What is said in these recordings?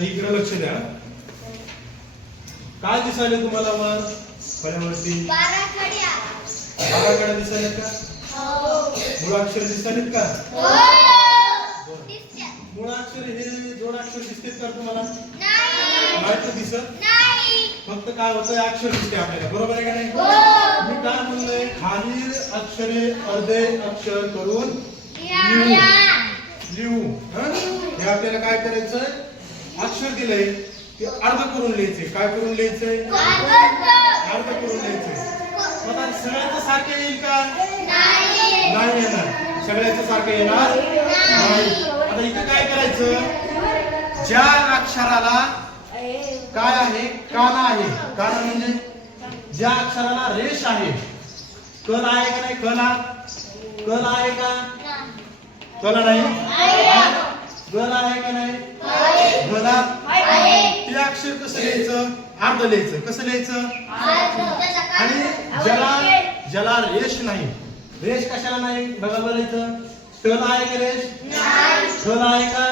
तर इकडे लक्ष द्या. काय दिसायले तुम्हाला वर? फळ्यावरती? बाराकडे दिसायले का? हो. मुळाक्षर दिसायलेत का? हो. मुळाक्षर हे जोडाक्षर दिसतेत का तुम्हाला? तर दिसत? नाही. फक्त काय होतं अक्षर दिसते आपल्याला. बरोबर आहे का नाही? हो. मी काय म्हणलोय खालील अक्षरे अर्धे अक्षर करून लिहू. लिहू. हं? हे आपल्याला काय करायचं अक्षर दिलंय ते अर्ध करून लिहायचे काय करून लिहायचंय? कागद. अर्ध करून लिहायचंय. मग सगळ्यांचं सारखं येईल का? नाही नाही येणार. सगळ्यांचं सारखं येणार नाही. आता इथं काय करायचं? ज्या अक्षराला काय आहे? काना आहे. काना म्हणजे ज्या अक्षराला रेष आहे. कल आहे का नाही? कला कल आहे का? कल नाही. गल आहे का नाही? गला ते अक्षर कसं लिहायचं? अर्ध लिहायचं. कसं लिहायचं? आणि ज्याला ज्याला रेष नाही. रेष कशाला नाही? बघा बरं इथं. टल आहे का रेष? टल आहे का?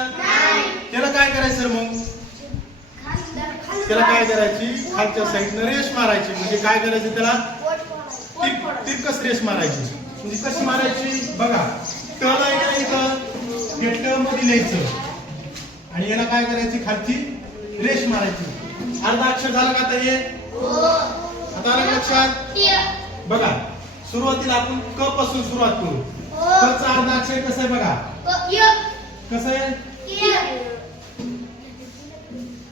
त्याला काय करायचं मग? त्याला काय करायची? खालच्या साईडनं रेष मारायची. म्हणजे काय करायचं त्याला? तिरकस रेष मारायची. म्हणजे कशी मारायची? बघा. टल आहे का इथं? हे मध्ये लिहायचं आणि याला काय करायची? खालची रेष मारायची. अर्धा अक्षर झालं का आता हे? आता आलं लक्षात बघा. सुरुवातीला आपण क पासून सुरुवात करू. कचा अर्धा अक्षर कसं आहे बघा? कसं आहे?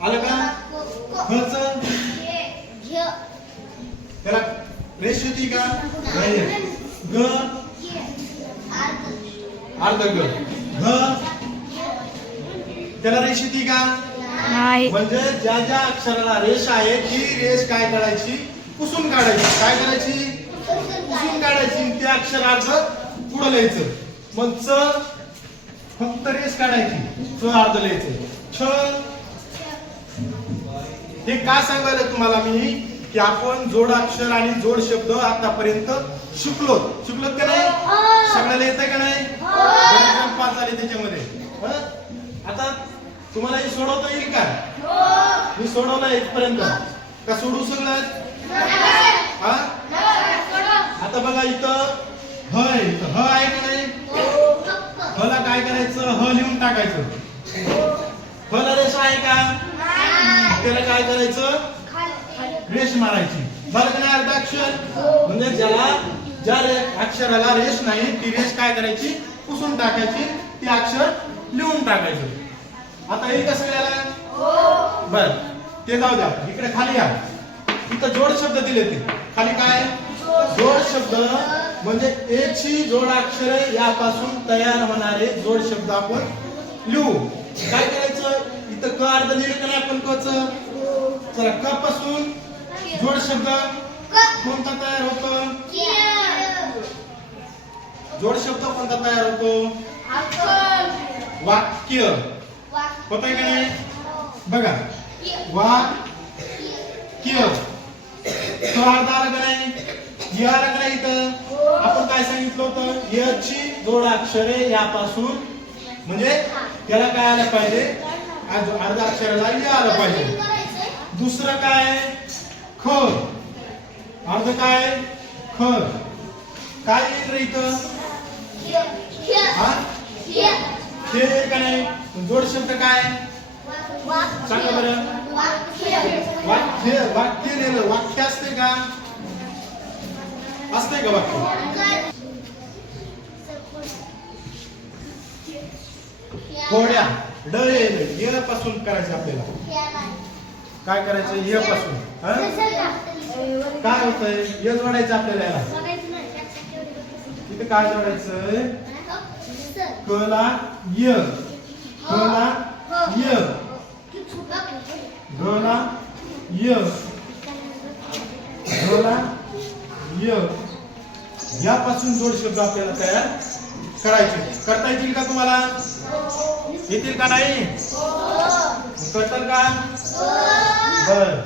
आलं का? खच. त्याला रेष होती का? नाही. ग. अर्ध ग. त्याला रेष होती का? नाही. म्हणजे ज्या ज्या अक्षराला रेष आहे ती रेष काय करायची? पुसून काढायची. काय करायची? पुसून काढायची. आणि ते अक्षरार्थ पुढं लिहायचं. मग च फक्त रेष काढायची. च अर्ध लिहायचं. छ. हे का सांगायला तुम्हाला मी? की आपण जोडाक्षर आणि जोड शब्द आतापर्यंत शिकलो शिकलो का नाही सगळ्याला येतंय का नाही बरेच जण पास झाले त्याच्यामध्ये. हं? आता तुम्हाला हे सोडवता येईल का? मी सोडवलं इथपर्यंत. का सोडू सगळं हा? आता बघा इथं ह आहे इथं. ह आहे का नाही? ह. ला काय करायचं? ह लिहून टाकायचं. ह. ला रेष आहे का? त्याला काय करायचं? रेष मारायची. झालं का नाही अर्धा अक्षर म्हणजे ज्याला ज्या अक्षराला रेष नाही ती रेष काय करायची? पुसून टाकायची ती अक्षर लिहून टाकायचं. आता हे कसं लिहायला? बर ते जाऊ द्या. इकडे खाली या. इथं जोड शब्द दिले ते. खाली काय? जोड शब्द म्हणजे एकशी जोडाक्षरे यापासून तयार होणारे जोड शब्द आपण लिहू. काय करायचं? इथं क अर्ध लिहिलं नाही आपण कच चला क पासून जोड शब्द कोणता तयार होतो? जोड शब्द कोणता तयार होतो? वाक्य. होतंय का नाही? बघा. वाक्य. तो अर्ध आला का नाही? य आला का नाही इथं? आपण काय सांगितलं होतं? यची जोडाक्षरे यापासून म्हणजे त्याला काय आलं पाहिजे? आज अर्धा अक्षराला य आलं पाहिजे. दुसरं काय ख. अर्ध काय ख. काय येईल इथं? हा? ते का नाही? जोड शब्द काय? सांगा बरं. वाक्य वाक्य लिहिलं वाक्य असते का? असते का वाक्य? थोड्या. ड येईल य पासून करायचं आपल्याला. काय करायचं? य पासून हं? काय होतंय? य जोडायचं आपल्याला याला. इथे काय जोडायचं? कला य कला य गला य गला य यापासून जोड शब्द आपल्याला तयार करायचे करता येतील का तुम्हाला? येतील का नाही? करताल का? बर.